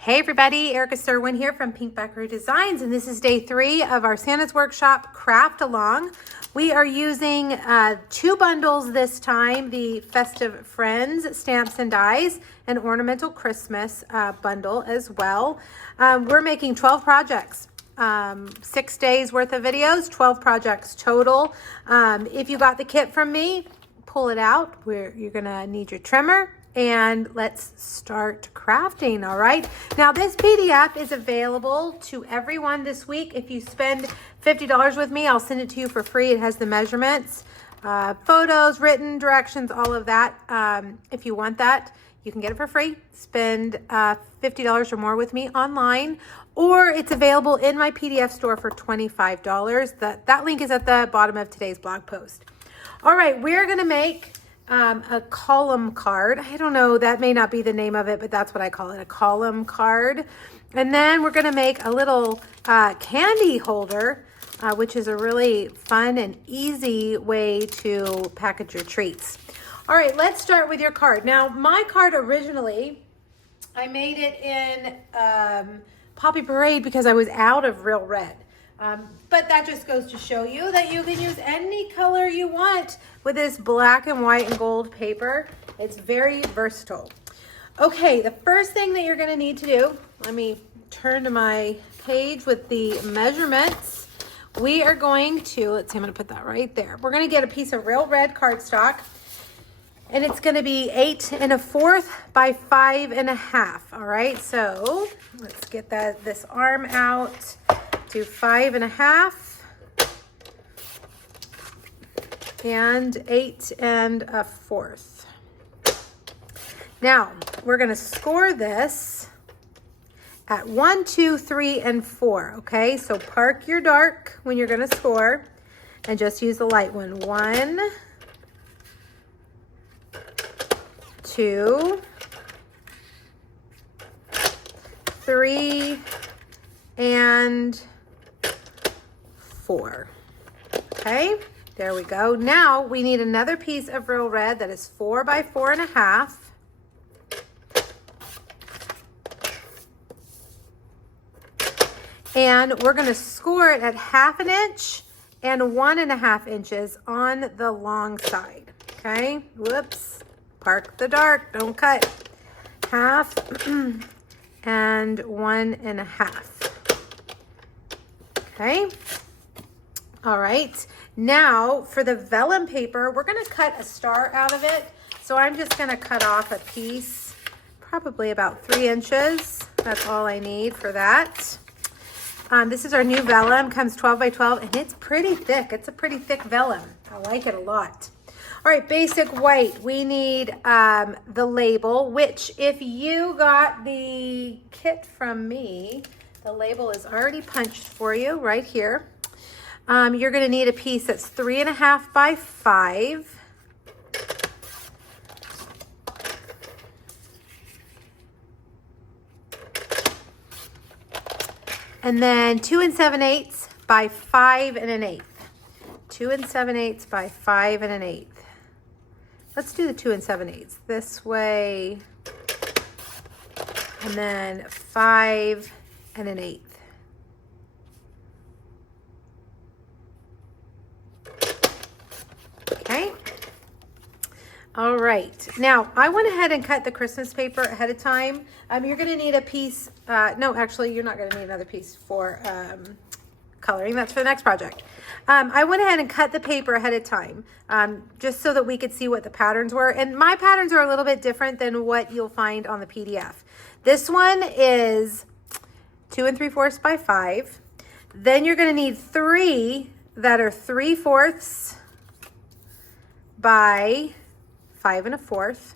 Hey everybody, Erica Serwin here from Pink Buckaroo Designs, and this is day 3 of our Santa's Workshop Craft Along. We are using 2 bundles this time, the Festive Friends Stamps and Dies, and Ornamental Christmas bundle as well. We're making 12 projects. 6 days worth of videos, 12 projects total. If you got the kit from me, pull it out. You're gonna need your trimmer. And let's start crafting, all right? Now, this PDF is available to everyone this week. If you spend $50 with me, I'll send it to you for free. It has the measurements, photos, written directions, all of that. If you want that, you can get it for free. Spend $50 or more with me online, or it's available in my PDF store for $25. That link is at the bottom of today's blog post. All right, we're gonna make a column card. I don't know, that may not be the name of it, but that's what I call it, a column card. And then we're gonna make a little candy holder, which is a really fun and easy way to package your treats. All right, let's start with your card. Now, my card originally, I made it in Poppy Parade because I was out of Real Red. But that just goes to show you that you can use any color you want with this black and white and gold paper. It's very versatile. Okay, the first thing that you're gonna need to do, let me turn to my page with the measurements. We are going to, let's see, I'm gonna put that right there. We're gonna get a piece of Real Red cardstock, and it's gonna be 8 1/4 by 5 1/2. All right, so let's get this arm out. Do 5 1/2 and 8 1/4. Now we're going to score this at 1, 2, 3, and 4. Okay, so park your dark when you're going to score and just use the light one. 1, 2, 3, and 4. Okay, there we go. Now we need another piece of Real Red that is 4 by 4 1/2. And we're going to score it at 1/2 inch and 1 1/2 inches on the long side. Okay, whoops, park the dark, don't cut. 1/2 and 1 1/2. Okay. All right. Now for the vellum paper, we're going to cut a star out of it. So I'm just going to cut off a piece, probably about 3 inches. That's all I need for that. This is our new vellum, comes 12 by 12, and it's pretty thick. It's a pretty thick vellum. I like it a lot. All right, basic white. We need the label, which if you got the kit from me, the label is already punched for you right here. You're going to need a piece that's 3 1/2 by 5. And then 2 7/8 by 5 1/8. 2 7/8 by 5 1/8. Let's do the 2 7/8 this way. And then 5 1/8. Okay. All right. Now, I went ahead and cut the Christmas paper ahead of time. You're going to need a piece. No, actually, you're not going to need another piece for coloring. That's for the next project. I went ahead and cut the paper ahead of time just so that we could see what the patterns were. And my patterns are a little bit different than what you'll find on the PDF. This one is 2 3/4 by 5. Then you're going to need 3 that are 3/4 by 5 1/4.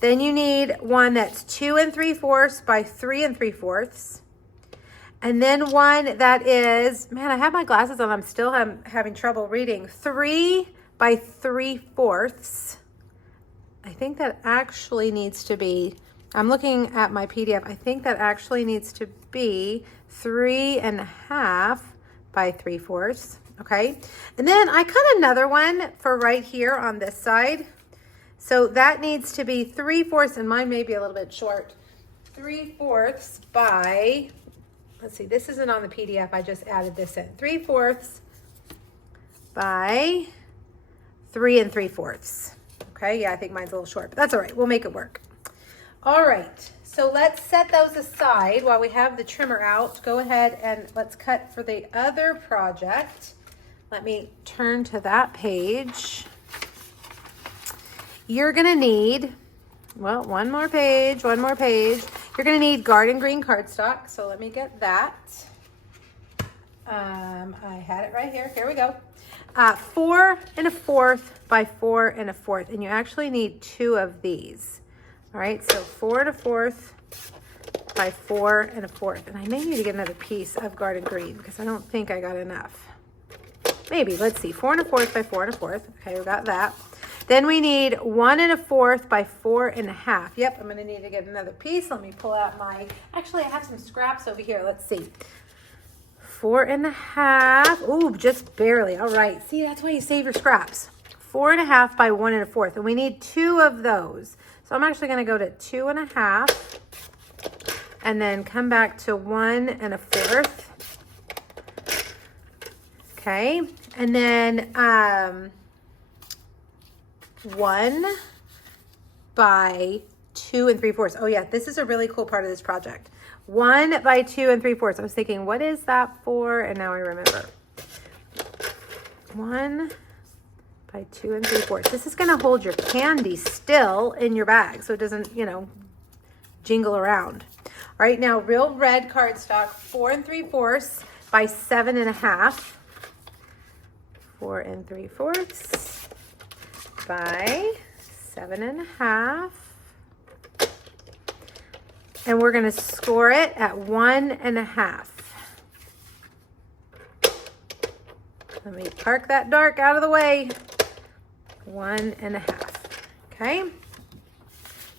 Then you need one that's 2 3/4 by 3 3/4. And then one that is, man, I have my glasses on. I'm still having trouble reading. 3 by 3/4. I think that actually needs to be, I'm looking at my PDF. I think that actually needs to be 3 1/2 by 3/4. Okay. And then I cut another one for right here on this side. So that needs to be 3/4, and mine may be a little bit short. 3/4 by, let's see, this isn't on the PDF. I just added this in. 3/4 by 3 3/4. Okay, yeah, I think mine's a little short, but that's all right. We'll make it work. All right, so let's set those aside while we have the trimmer out. Go ahead and let's cut for the other project. Let me turn to that page. You're gonna need, well, one more page. You're gonna need garden green cardstock, so let me get that. I had it right here. Here we go. 4 1/4 by 4 1/4, and you actually need 2 of these. All right, so 4 1/4 by 4 1/4, and I may need to get another piece of garden green because I don't think I got enough. Maybe, let's see, 4 1/4 by 4 1/4. Okay, we got that. Then we need 1 1/4 by 4 1/2. Yep, I'm gonna need to get another piece. Let me pull out my, actually I have some scraps over here. Let's see. 4 1/2. Ooh, just barely. All right. See, that's why you save your scraps. 4 1/2 by 1 1/4. And we need 2 of those. So I'm actually going to go to 2 1/2 and then come back to 1 1/4. Okay. And then 1 by 2 3/4. Oh yeah, this is a really cool part of this project. 1 by 2 3/4. I was thinking, what is that for? And now I remember. 1 by 2 3/4. This is going to hold your candy still in your bag so it doesn't, jingle around. All right, now real red cardstock, 4 3/4 by 7 1/2. 4 3/4 by 7 1/2. And we're going to score it at 1 1/2. Let me park that dark out of the way. 1 1/2. Okay.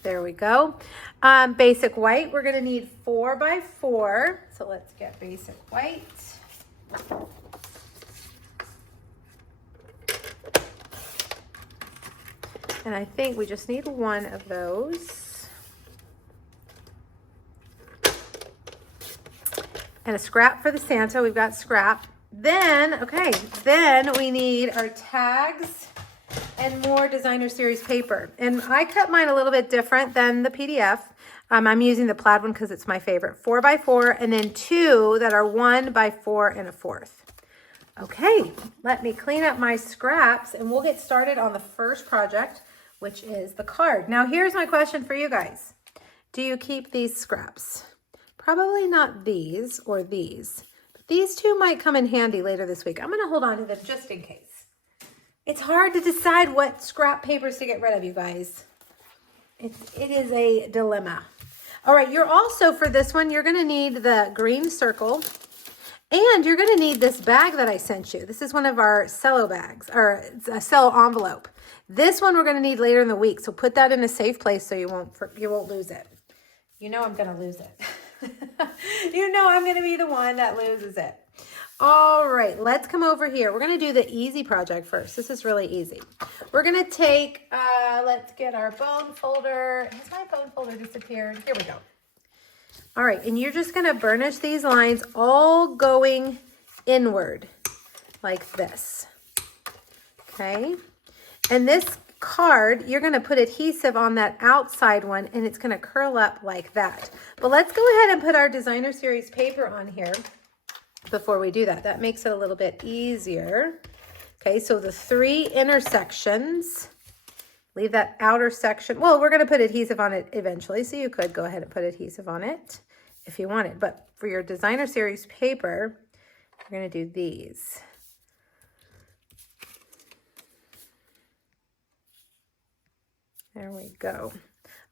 There we go. Basic white, we're going to need 4 by 4. So let's get basic white. And I think we just need 1 of those. And a scrap for the Santa. We've got scrap. Then we need our tags and more designer series paper. And I cut mine a little bit different than the PDF. I'm using the plaid one because it's my favorite. 4 by 4, and then 2 that are 1 by 4 1/4. Okay, let me clean up my scraps and we'll get started on the first project, which is the card. Now here's my question for you guys. Do you keep these scraps? Probably not these or these, but these two might come in handy later this week. I'm gonna hold on to them just in case. It's hard to decide what scrap papers to get rid of, you guys. It is a dilemma. All right, you're also, for this one, you're gonna need the green circle, and you're gonna need this bag that I sent you. This is one of our cello bags, or a cello envelope. This one we're gonna need later in the week, so put that in a safe place so you won't lose it. You know I'm gonna lose it. You know I'm gonna be the one that loses it. All right, let's come over here. We're gonna do the easy project first. This is really easy. We're gonna take, let's get our bone folder. Has my bone folder disappeared? Here we go. All right, and you're just gonna burnish these lines all going inward like this, okay? And this card, you're gonna put adhesive on that outside one and it's gonna curl up like that. But let's go ahead and put our designer series paper on here before we do that. That makes it a little bit easier. Okay, so the 3 intersections, leave that outer section. Well, we're gonna put adhesive on it eventually, so you could go ahead and put adhesive on it if you wanted. But for your designer series paper, we're gonna do these. There we go.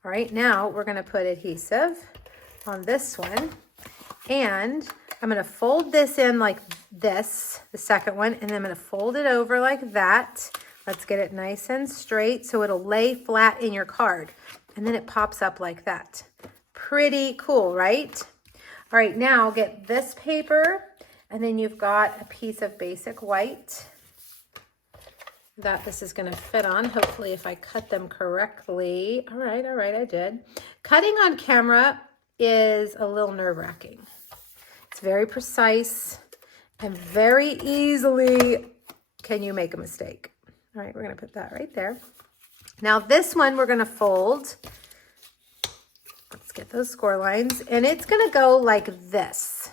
All right, now we're gonna put adhesive on this one, and I'm gonna fold this in like this, the second one, and then I'm gonna fold it over like that. Let's get it nice and straight so it'll lay flat in your card, and then it pops up like that. Pretty cool, right? All right, now get this paper, and then you've got a piece of basic white that this is going to fit on, hopefully, if I cut them correctly. All right, I did. Cutting on camera is a little nerve-wracking. It's very precise and very easily can you make a mistake. All right, we're gonna put that right there. Now this one we're gonna fold. Let's get those score lines, and it's gonna go like this.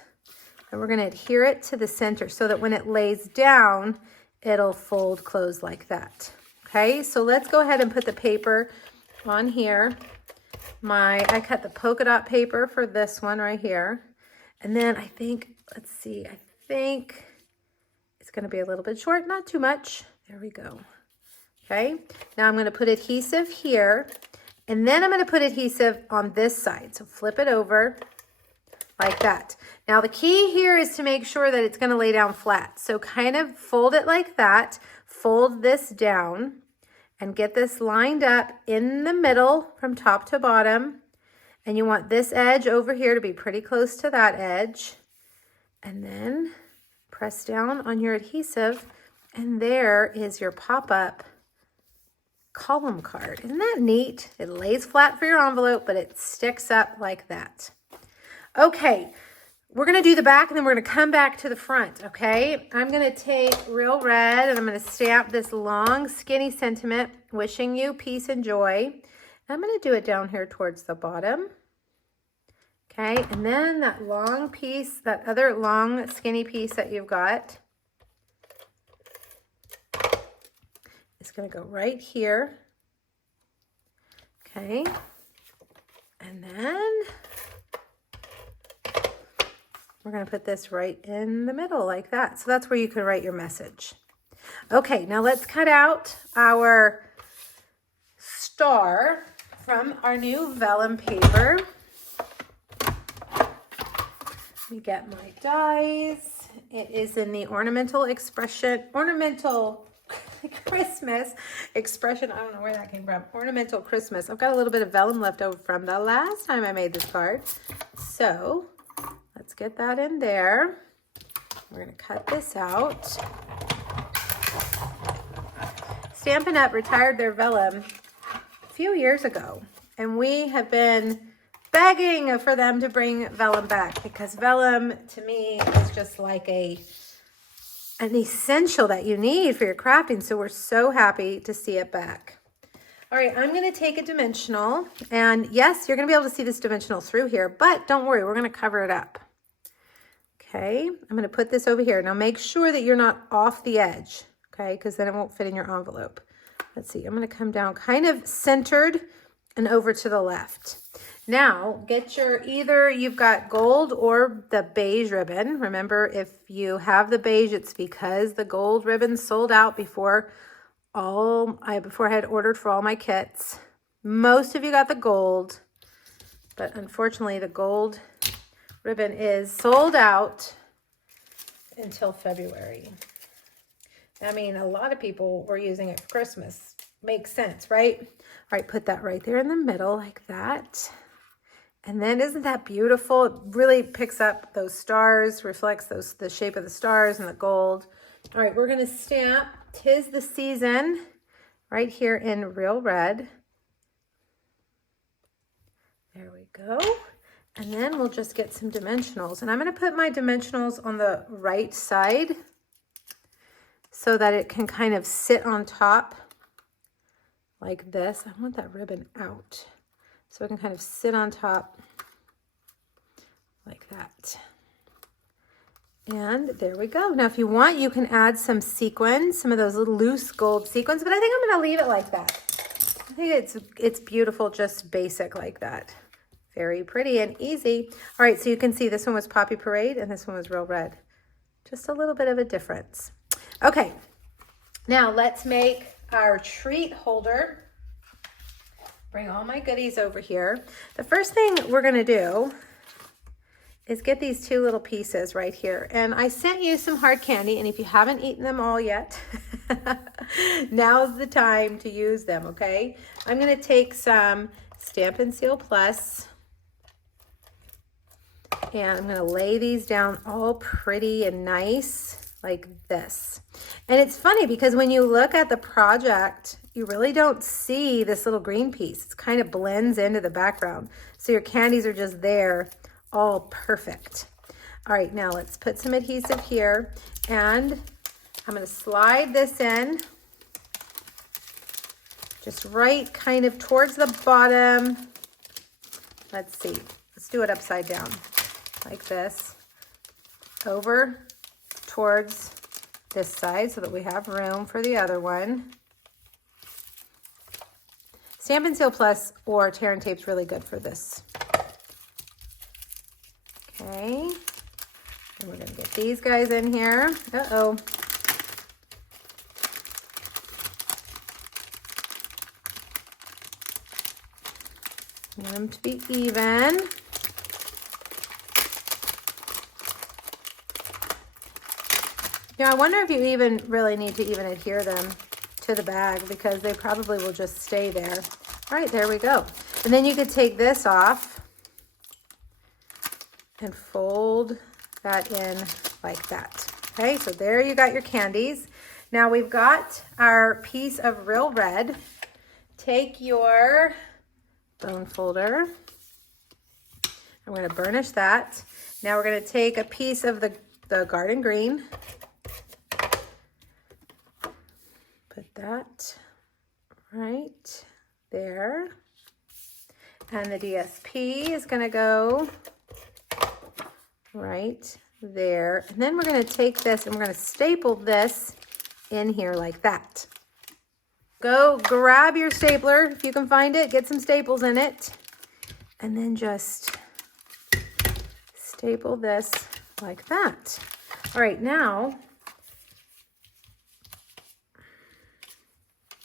And we're gonna adhere it to the center so that when it lays down, it'll fold closed like that. Okay, so let's go ahead and put the paper on here. I cut the polka dot paper for this one right here. And then I think, let's see, I think it's gonna be a little bit short, not too much. There we go. Okay, now I'm gonna put adhesive here, and then I'm gonna put adhesive on this side. So flip it over like that. Now the key here is to make sure that it's gonna lay down flat. So kind of fold it like that, fold this down, and get this lined up in the middle from top to bottom. And you want this edge over here to be pretty close to that edge. And then press down on your adhesive, and there is your pop-up column card. Isn't that neat? It lays flat for your envelope, but it sticks up like that. Okay, we're gonna do the back, and then we're gonna come back to the front, okay? I'm gonna take Real Red, and I'm gonna stamp this long, skinny sentiment, wishing you peace and joy. I'm gonna do it down here towards the bottom. Okay, and then that long piece, that other long, skinny piece that you've got, is gonna go right here. Okay, and then we're gonna put this right in the middle like that. So that's where you can write your message. Okay, now let's cut out our star from our new vellum paper. Let me get my dies. It is in the ornamental Christmas expression. I don't know where that came from. Ornamental Christmas. I've got a little bit of vellum left over from the last time I made this card. So let's get that in there. We're gonna cut this out. Stampin' Up! Retired their vellum a few years ago, and we have been begging for them to bring vellum back, because vellum to me is just like an essential that you need for your crafting. So we're so happy to see it back. All right, I'm gonna take a dimensional, and yes, you're gonna be able to see this dimensional through here, but don't worry, we're gonna cover it up. Okay, I'm gonna put this over here. Now make sure that you're not off the edge, okay, because then it won't fit in your envelope. Let's see, I'm gonna come down kind of centered and over to the left. Now get your, either you've got gold or the beige ribbon. Remember, if you have the beige, it's because the gold ribbon sold out before I had ordered for all my kits. Most of you got the gold, but unfortunately the gold ribbon is sold out until February. I mean, a lot of people were using it for Christmas. Makes sense, right? All right, put that right there in the middle like that. And then isn't that beautiful? It really picks up those stars, reflects the shape of the stars and the gold. All right, we're gonna stamp "'Tis the Season" right here in Real Red. There we go. And then we'll just get some dimensionals. And I'm gonna put my dimensionals on the right side so that it can kind of sit on top like this. I want that ribbon out, so it can kind of sit on top like that. And there we go. Now, if you want, you can add some sequins, some of those little loose gold sequins, but I think I'm gonna leave it like that. I think it's beautiful, just basic like that. Very pretty and easy. All right, so you can see this one was Poppy Parade and this one was Real Red. Just a little bit of a difference. Okay, now let's make our treat holder. Bring all my goodies over here. The first thing we're gonna do is get these two little pieces right here. And I sent you some hard candy, and if you haven't eaten them all yet, now's the time to use them, okay? I'm gonna take some Stampin' Seal Plus, and I'm gonna lay these down all pretty and nice like this. And it's funny because when you look at the project, you really don't see this little green piece. It kind of blends into the background. So your candies are just there, all perfect. All right, now let's put some adhesive here, and I'm going to slide this in just right kind of towards the bottom. Let's see. Let's do it upside down like this. Over towards this side so that we have room for the other one. Stampin' Seal Plus or Tear and Tape's really good for this. Okay. And we're going to get these guys in here. Uh-oh. I want them to be even. Yeah, I wonder if you even really need to even adhere them to the bag because they probably will just stay there. All right, there we go. And then you could take this off and fold that in like that. Okay, so there you got your candies. Now we've got our piece of Real Red. Take your bone folder. I'm going to burnish that. Now we're going to take a piece of the Garden Green. Put that right there. And the DSP is going to go right there. And then we're going to take this and we're going to staple this in here like that. Go grab your stapler if you can find it. Get some staples in it. And then just staple this like that. All right, now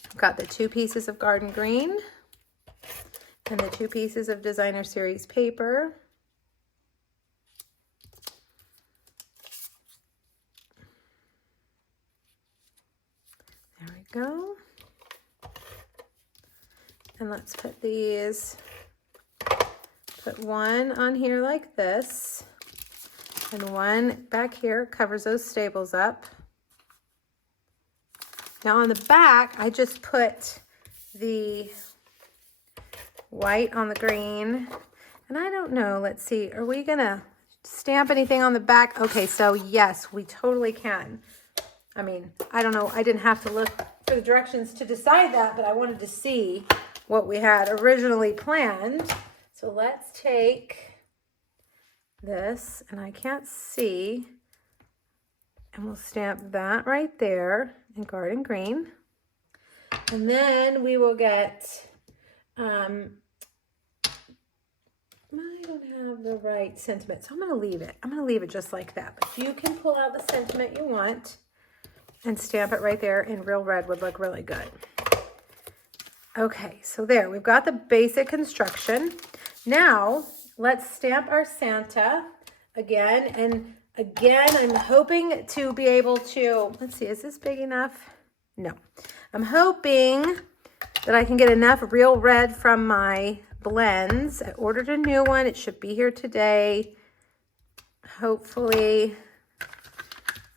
I've got the 2 pieces of Garden Green and the 2 pieces of Designer Series paper. There we go. And let's put these, put one on here like this, and one back here covers those staples up. Now on the back, I just put the white on the green, and I don't know, let's see, are we gonna stamp anything on the back? Okay, so yes, we totally can. I mean, I don't know, I didn't have to look for the directions to decide that, but I wanted to see what we had originally planned. So let's take this, and I can't see, and we'll stamp that right there in Garden Green. And then we will get, I don't have the right sentiment, so I'm gonna leave it. I'm gonna leave it just like that. But you can pull out the sentiment you want and stamp it right there in Real Red would look really good. Okay, so there, we've got the basic construction. Now, let's stamp our Santa again. And again, I'm hoping to be able to, let's see, is this big enough? No. I'm hoping that I can get enough Real Red from my blends. I ordered a new one. It should be here today. Hopefully,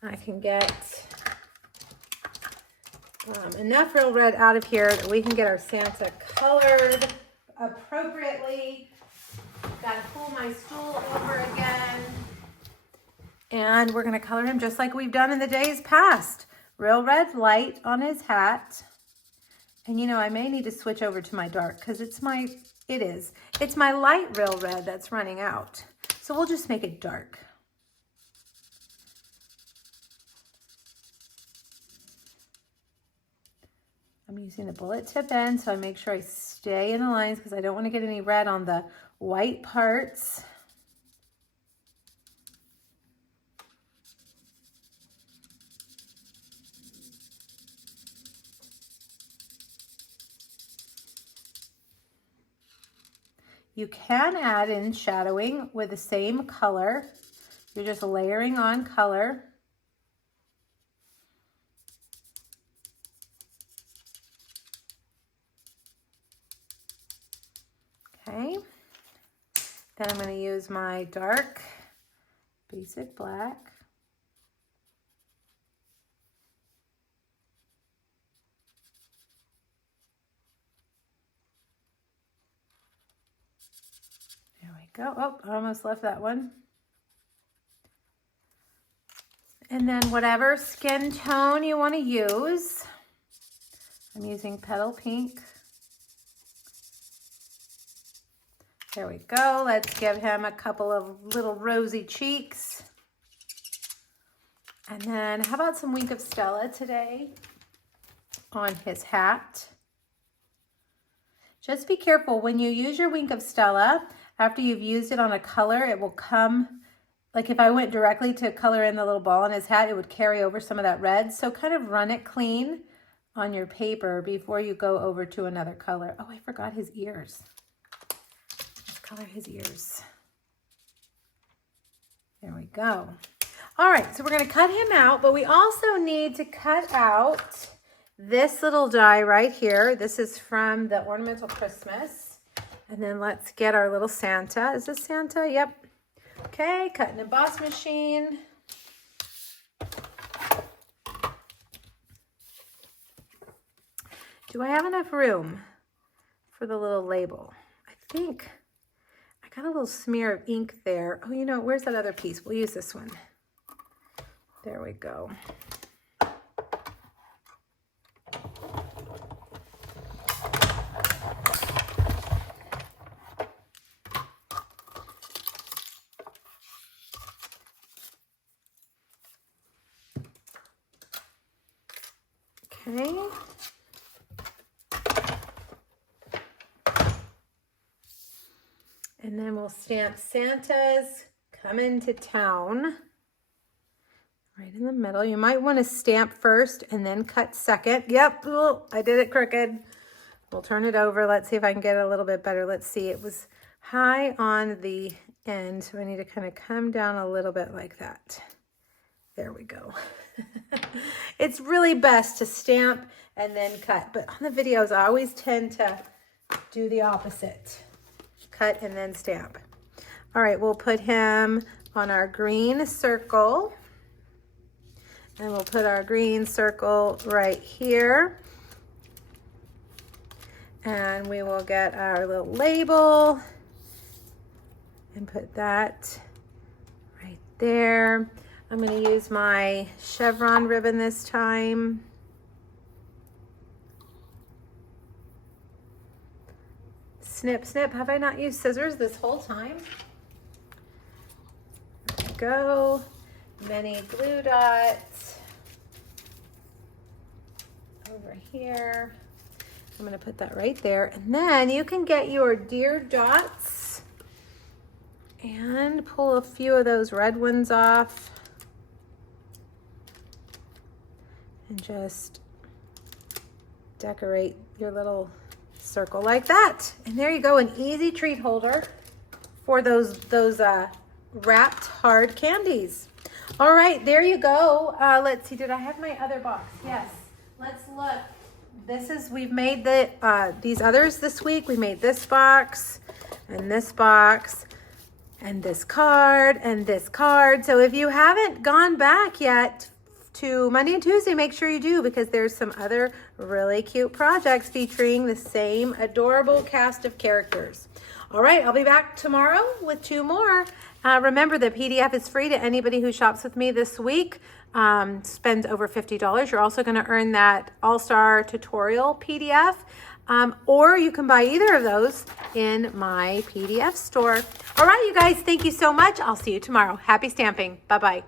I can get enough Real Red out of here that we can get our Santa colored appropriately. Gotta pull my stool over again. And we're gonna color him just like we've done in the days past. Real Red light on his hat. And you know, I may need to switch over to my dark because it's my light Real Red that's running out. So we'll just make it dark. I'm using the bullet tip end, so I make sure I stay in the lines because I don't want to get any red on the white parts. You can add in shadowing with the same color. You're just layering on color. Okay, then I'm going to use my dark basic black. go. Oh, I almost left that one. And then whatever skin tone you want to use. I'm using Petal Pink. There we go. Let's give him a couple of little rosy cheeks. And then how about some Wink of Stella today on his hat? Just be careful when you use your Wink of Stella, after you've used it on a color, it will come, like if I went directly to color in the little ball on his hat, it would carry over some of that red. So kind of run it clean on your paper before you go over to another color. Oh, I forgot his ears. Let's color his ears. There we go. All right, so we're going to cut him out, but we also need to cut out this little die right here. This is from the Ornamental Christmas. And then let's get our little Santa. Is this Santa? Yep. Okay, cut in a emboss machine. Do I have enough room for the little label? I think I got a little smear of ink there. Oh, you know, where's that other piece? We'll use this one. There we go. Okay. And then we'll stamp Santa's Coming to Town right in the middle. You might want to stamp first and then cut second. Yep, oh, I did it crooked. We'll turn it over. Let's see if I can get it a little bit better. Let's see, it was high on the end, so I need to kind of come down a little bit like that. There we go. It's really best to stamp and then cut, but on the videos, I always tend to do the opposite. Cut and then stamp. All right, we'll put him on our green circle. And we'll put our green circle right here. And we will get our little label and put that right there. I'm going to use my chevron ribbon this time. Snip, snip. Have I not used scissors this whole time? There we go. Mini glue dots over here. I'm going to put that right there. And then you can get your deer dots and pull a few of those red ones off. And just decorate your little circle like that. And there you go, an easy treat holder for those wrapped hard candies. All right, there you go. Let's see, did I have my other box? Yes, let's look. This is, we've made these others this week. We made this box and this box and this card and this card. So if you haven't gone back yet to Monday and Tuesday, make sure you do, because there's some other really cute projects featuring the same adorable cast of characters. All right, I'll be back tomorrow with 2 more. Remember, the PDF is free to anybody who shops with me this week, spends over $50. You're also going to earn that All-Star Tutorial PDF, or you can buy either of those in my PDF store. All right, you guys, thank you so much. I'll see you tomorrow. Happy stamping. Bye-bye.